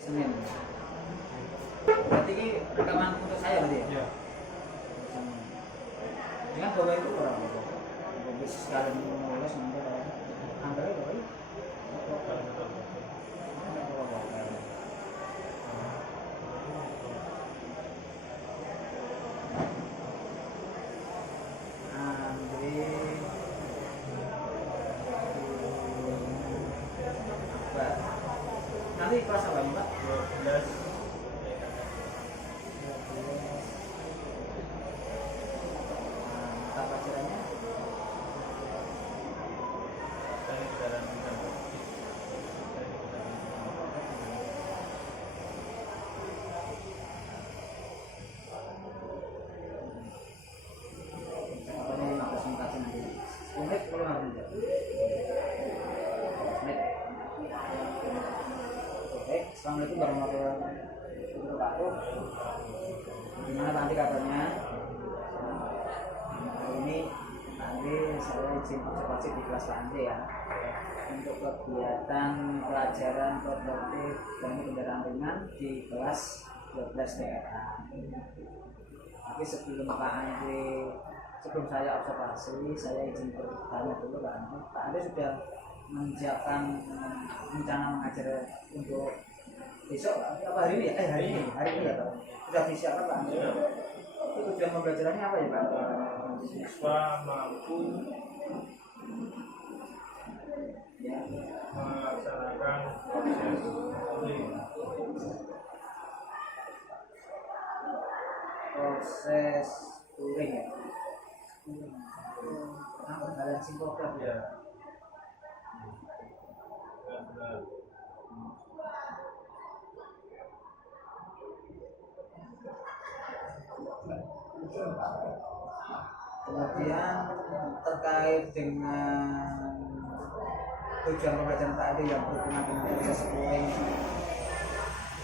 Senin. Berarti ini rekaman untuk saya berarti ya? Iya. Dengan bawa itu berapa? Bisa sekali menulis nanti kalau anggarnya berapa? Nanti kelas apa nih Pak? 12. Mata pelajarannya? Dari kendaraan pribadi. Apanya 15 menit aja nanti. 10 menit kalau 15 menit. Assalamualaikum warahmatullahi wabarakatuh. Gimana Pak Andi kabarnya? Hari ini Pak Andi saya izin observasi di kelas Pak Andi ya. Untuk kegiatan pelajaran produktif dan kendaraan ringan di kelas 12 TRA. Tapi sebelum saya observasi, saya izin bertanya dulu Pak Andi. Pak Andi sudah menyiapkan rencana mengajar untuk besok apa hari ini ya? Hari ini ya Pak. Sudah disiapkan Pak Andi. Itu tujuan pembelajarannya apa ya Pak? Siswa mampu Ya. melaksanakan proses schooling. Proses touring ya. Kalian simpulkan ya. Ya. Benar. Kemudian terkait dengan tujuan pembelajaran tadi yang berhubungan dengan proses schooling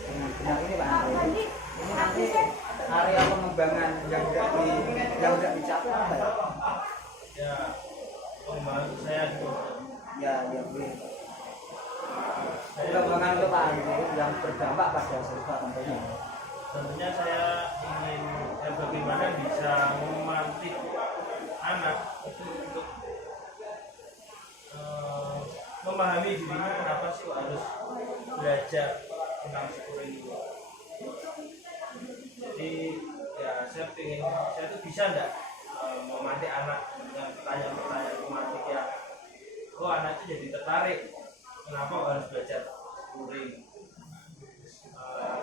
dengan ini Pak Andre, ini nanti area pengembangan yang tidak dicapai apa ya? Ya, pembantu saya juga. Ya boleh. Pengembangan untuk Pak Andre yang berdampak pada siswa tentunya. Tentunya saya ingin bagaimana bisa memantik anak itu untuk memahami dirinya kenapa sih harus belajar tentang schooling itu. Jadi ya saya tuh bisa enggak memantik anak dengan pertanyaan-pertanyaan romantik yang anak itu jadi tertarik kenapa harus belajar schooling.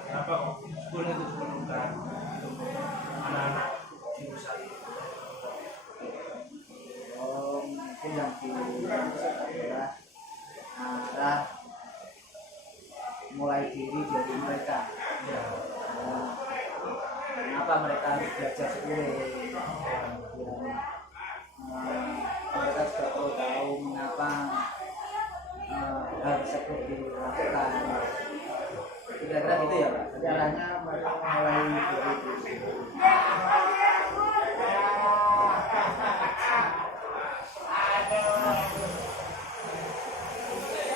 Kenapa kok schooling itu diperlukan untuk anak-anak jurusan itu? Mungkin yang dimaksud adalah arah mulai diri dari mereka. Ya. Kenapa mereka harus belajar schooling? Mereka juga perlu tahu mengapa hal tersebut dilakukan. Kira-kira gitu ya Pak. Jadi arahnya mereka mulai dari diri.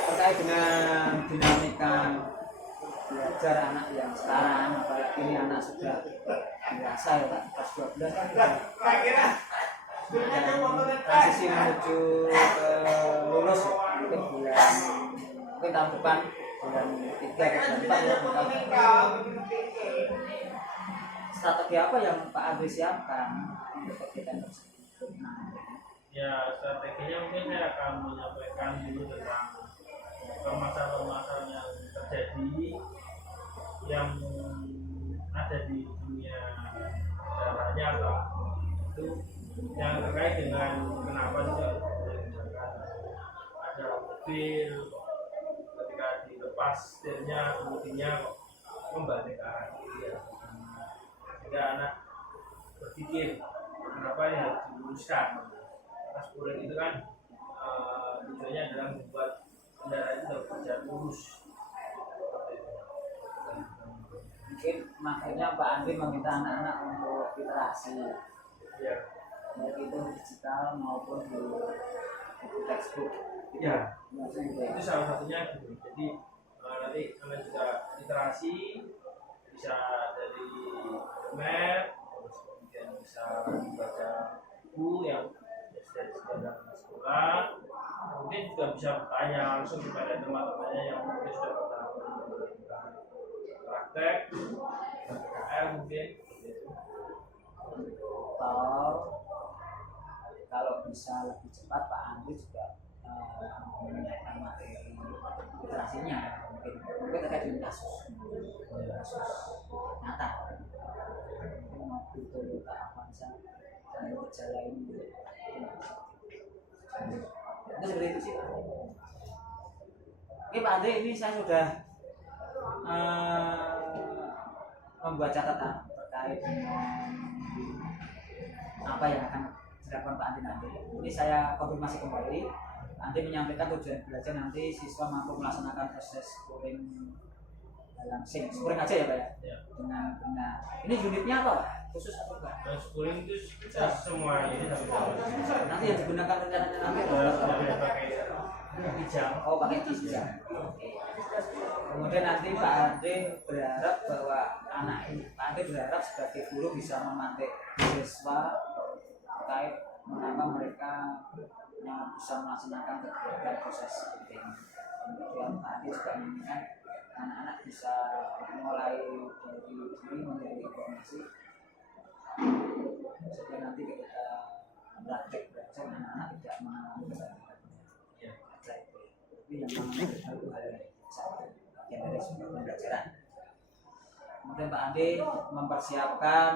Terkait dengan dinamika belajar anak yang sekarang, apalagi ini anak sudah dewasa ya Pak, kelas 12 kan transisi menuju ke lulus ya, mungkin tahun depan bulan 3 ke bulan 4 ya. Strategi apa yang Pak Andri siapkan untuk kegiatan tersebut? Ya, strateginya mungkin saya akan menyampaikan dulu tentang permasalahan-permasalahan yang terjadi yang ada di dunia secara nyata itu yang terkait dengan kenapa juga misalkan ada mobil ketika dilepas setirnya kemudiannya membalik ke arah kiri ya. Sehingga anak berpikir kenapa ini harus diluruskan. Karena schooling itu kan tujuannya adalah membuat kendaraan itu berjalan lurus. Mungkin makanya Pak Andri meminta anak-anak untuk literasi, Ya. baik itu digital maupun di textbook. Ya. Maksudnya gitu ya. Itu salah satunya gitu. Jadi nanti kalian juga literasi bisa dari internet, terus kemudian bisa membaca buku yang dari sejarah sekolah, mungkin juga bisa bertanya langsung kepada teman-temannya yang mungkin sudah pernah melakukan praktek PKL mungkin gitu. Kalau bisa lebih cepat Pak Andri juga menyiapkan materi literasinya, mungkin terkait dengan kasus nyata, mobil Toyota Avanza dan gejala ini itu seperti itu sih Pak. Oke Pak Andri, ini saya sudah membuat catatan terkait dengan apa yang akan dilakukan Pak Andri nanti. Ini saya konfirmasi kembali. Andri menyampaikan tujuan belajar nanti siswa mampu melaksanakan proses schooling dalam schooling aja ya Pak ya? Ya. Dengan benar. Ini unitnya apa Pak? Khusus atau enggak? Dan schooling itu semua ini Nanti yang digunakan rencananya nanti pakai hijau. oh pakai hijau. Kemudian nanti Pak Andri berharap bahwa Pak Andri berharap sebagai guru bisa memantik siswa terkait mengapa mereka bisa melaksanakan kegiatan proses schooling. Kemudian Pak Andri juga menginginkan anak-anak bisa mulai dari diri menjadi informasi supaya nanti ketika praktek belajar anak-anak tidak mengalami kesalahan. Tapi yang mengalami itu hal yang biasa, bagian dari sebuah pembelajaran. Kemudian Pak Andi mempersiapkan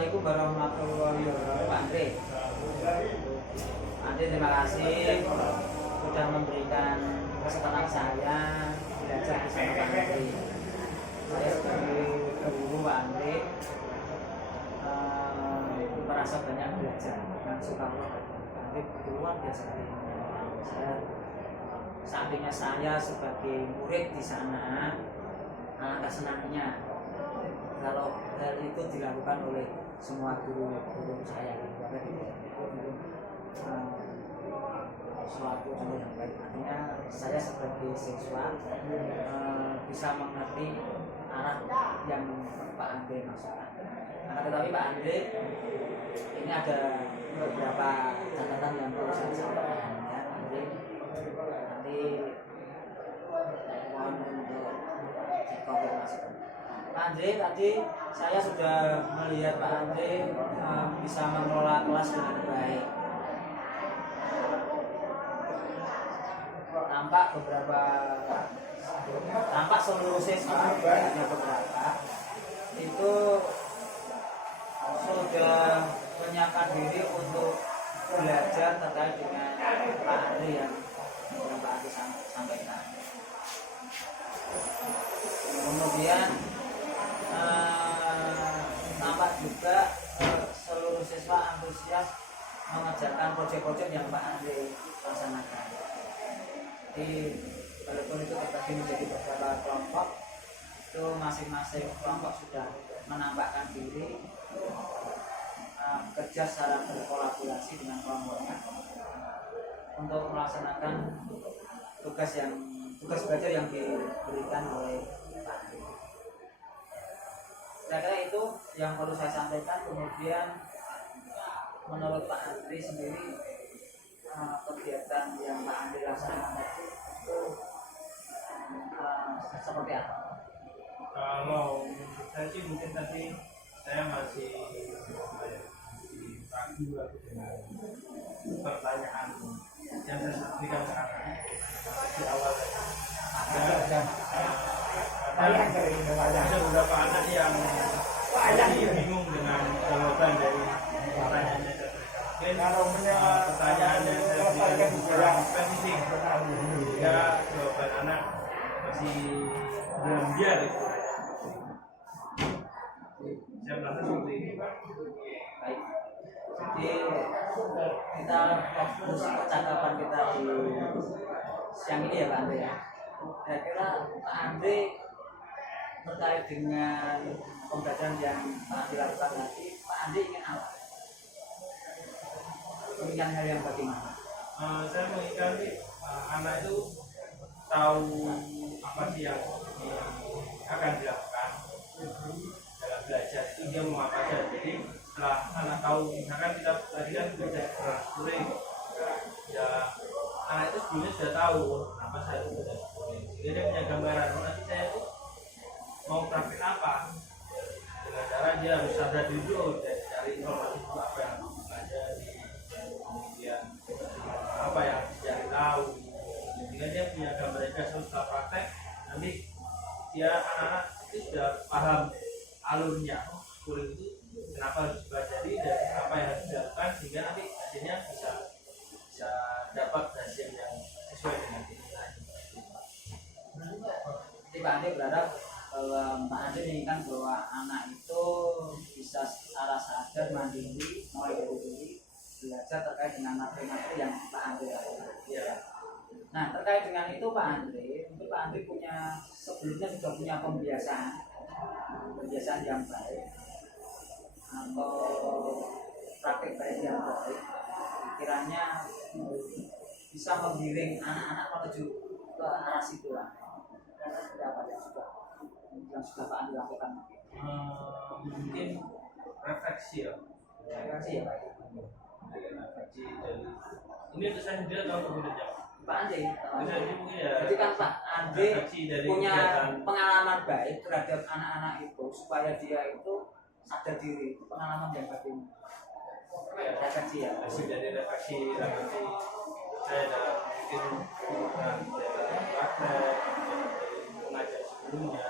Assalamualaikum warahmatullahi wabarakatuh. Pak Andre. Pak Andre, terima kasih sudah memberikan kesempatan saya belajar bersama Pak Andre. Saya sebagai guru Pak Andre merasa banyak belajar dan suka Pak Andre luar biasa. Sampingnya saya sebagai murid di sana, alangkah senangnya kalau hal itu dilakukan oleh semua guru saya. Jadi suatu hal yang baik. Artinya saya sebagai siswa bisa mengerti arah yang Pak Andre maksudkan. Nah, tetapi Pak Andre ini ada beberapa catatan yang perlu saya sampaikan ya. Nanti mohon untuk dikonfirmasi. Pak Andre, tadi saya sudah melihat Pak Andre bisa mengelola kelas dengan baik. Tampak seluruh siswa, hanya beberapa itu sudah menyiapkan diri untuk belajar terkait dengan Pak Andre yang Pak Andre sampaikan. Kemudian nampak juga seluruh siswa antusias mengerjakan proyek-proyek yang Pak Andre laksanakan. Jadi walaupun itu terbagi menjadi beberapa kelompok, itu masing-masing kelompok sudah menampakkan diri bekerja secara berkolaborasi dengan kelompoknya untuk melaksanakan tugas belajar yang diberikan oleh Pak Andre. Kira-kira itu yang perlu saya sampaikan. Kemudian menurut Pak Andre sendiri kegiatan yang Pak Andre laksanakan itu seperti apa? Kalau saya sih mungkin tadi saya masih ragu dengan pertanyaan yang saya berikan sekarang di awal ada beberapa anak yang masih bingung dengan jawaban dari pertanyaannya. Mungkin pertanyaan yang saya berikan kurang spesifik sehingga jawaban anak masih biar itu. Saya merasa seperti itu. Baik. Jadi kita fokus percakapan kita di siang ini ya Pak Andre ya. Kira-kira Pak Andre terkait dengan pembelajaran yang Pak Andre lakukan tadi, Pak Andre ingin apa? Menginginkan hal yang bagaimana? Saya menginginkan anak itu tahu apa sih yang akan dilakukan dalam belajar itu, dia mau apa saja. Jadi setelah anak tahu, misalkan kita tadi kan belajar turing, ya anak itu sebelumnya sudah tahu apa saya itu belajar turing, jadi dia punya gambaran nanti saya itu mau praktik apa, dengan cara dia harus sadar dulu dari informasi apa yang ada di kemudian apa yang dicari tahu, sehingga dia punya gambaran setelah praktek nanti dia anak-anak itu sudah paham alurnya kuliah itu kenapa harus dipelajari dan apa yang harus dilakukan, sehingga nanti hasilnya bisa dapat hasil yang sesuai dengan kita. Jadi Pak Andre berharap bahwa Pak Andre menginginkan bahwa anak itu bisa secara sadar mandiri mulai dari diri belajar terkait dengan materi-materi yang Pak Andre lakukan. Ya. Nah terkait dengan itu Pak Andre, untuk Pak Andre sebelumnya sudah punya kebiasaan yang baik atau praktik baik yang baik, kiranya bisa menggiring anak-anak menuju ke arah situ lah. Seperti apa yang sudah Pak Andre lakukan? Mungkin refleksi ya. Refleksi ya Pak. Refleksi dari ini untuk saya sendiri atau kemudian jawab? Pak Andre, jadi kan Pak Andre punya pengalaman baik terhadap anak-anak itu supaya dia itu sadar diri, pengalaman yang bagaimana? Refleksi ya. Hasil dari refleksi saya dalam mungkin praktek mengajar sebelumnya.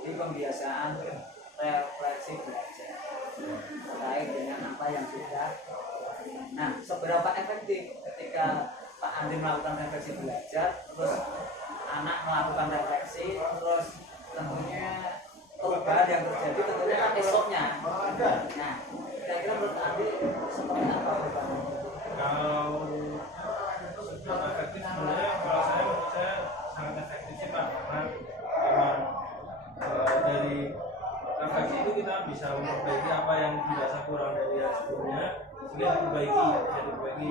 Jadi pembiasaan refleksi refleksi belajar terkait dengan apa yang sudah. Nah, seberapa efektif ketika Pak Andri melakukan refleksi belajar, terus anak melakukan refleksi, terus tentunya perubahan yang terjadi tentunya kan esoknya. Nah, kira-kira menurut Andri seperti apa perubahan? Kalau seberapa efektif sebenarnya kalau saya menurut saya sangat efektif sih Pak, karena memang dari refleksi itu kita bisa memperbaiki apa yang dirasa kurang dari yang sebelumnya, sehingga diperbaiki di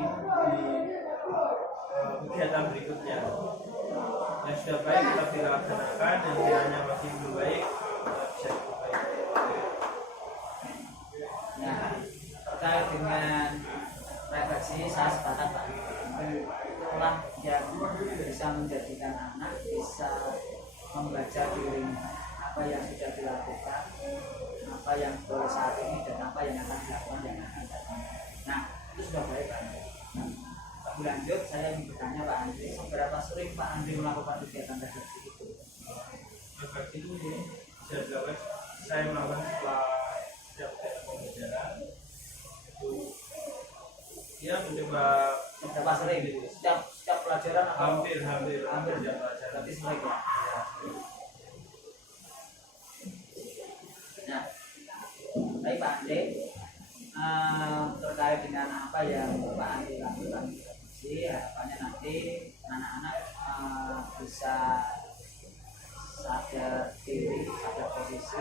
kegiatan berikutnya. Yang sudah baik kita dilaksanakan, dan kiranya masih belum baik bisa diperbaiki. Nah, terkait dengan refleksi saya sepakat Pak. Itulah yang bisa menjadikan anak bisa membaca diri apa yang sudah dilakukan, apa yang boleh saat ini, dan apa yang akan dilakukan yang akan datang. Nah, itu sudah baik Pak. Lebih lanjut, saya ingin bertanya Pak Andri, seberapa sering Pak Andri melakukan kegiatan refleksi itu? Refleksi itu bisa dilakukan, saya melakukan setelah setiap pembelajaran itu, ya mencoba. Seberapa sering? Setiap pelajaran atau Hampir setiap pelajaran. berarti sering ya? Nah, baik Pak Andri, terkait dengan apa yang Pak Andri lakukan sih, harapannya nanti anak-anak bisa sadar diri, sadar posisi,